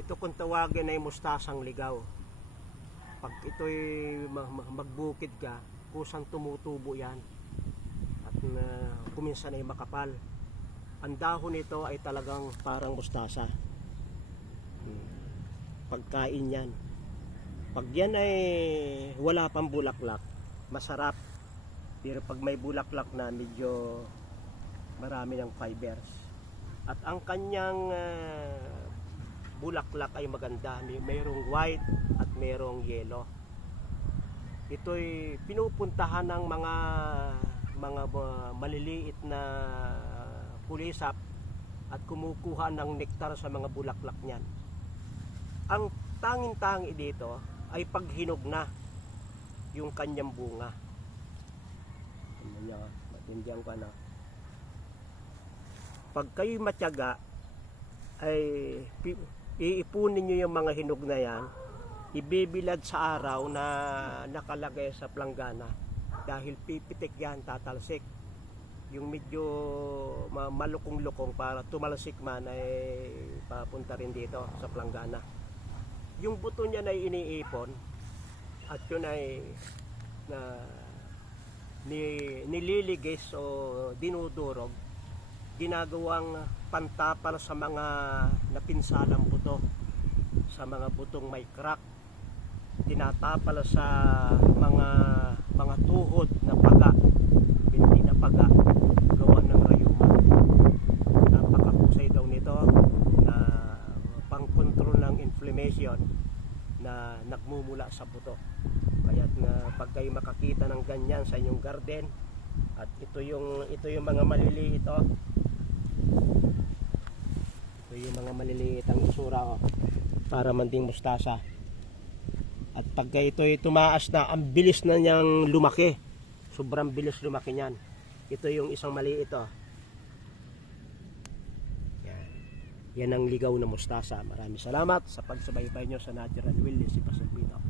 Ito kung tawagin ay mustasang ligaw. Pag ito'y magbukid ka, kusang tumutubo yan. At kuminsan ay makapal. Ang dahon nito ay talagang parang mustasa. Pagkain yan. Pag yan ay wala pang bulaklak, masarap. Pero pag may bulaklak na, medyo marami ng fibers. At ang kanyang bulaklak ay maganda. Mayroong white at mayroong yellow. Ito'y pinupuntahan ng mga maliliit na pulisap at kumukuha ng nektar sa mga bulaklak niyan. Ang tanging-tangi dito ay paghinog na yung kanyang bunga. Ano niya, matindihan ko na. Pag kayo matyaga, ay iipunin nyo yung mga hinog na yan, ibibilad sa araw na nakalagay sa planggana. Dahil pipitik yan, tatalsik. Yung medyo malukong-lukong para tumalsik man ay papunta rin dito sa planggana. Yung buto niya ay iniipon at yun ay nililigis o dinudurog, ginagawang pantapal sa mga napinsalang buto, sa mga butong may crack, tinatapal sa mga tuhod na paga, binti na paga, gawa ng rayuma. Napakahusay daw nito na pang-control ng inflammation na nagmumula sa buto. Kaya pag kayo makakita ng ganyan sa inyong garden, at ito yung mga maliliit, ito yung mga maliliit ang itsura, para manding mustasa. At pag ito'y tumaas na, ang bilis na niyang lumaki. Sobrang bilis lumaki niyan. Ito yung isang maliit, Yan ang ligaw na mustasa. Maraming salamat sa pagsubaybay nyo sa Natural Wellness si Pastor Pino.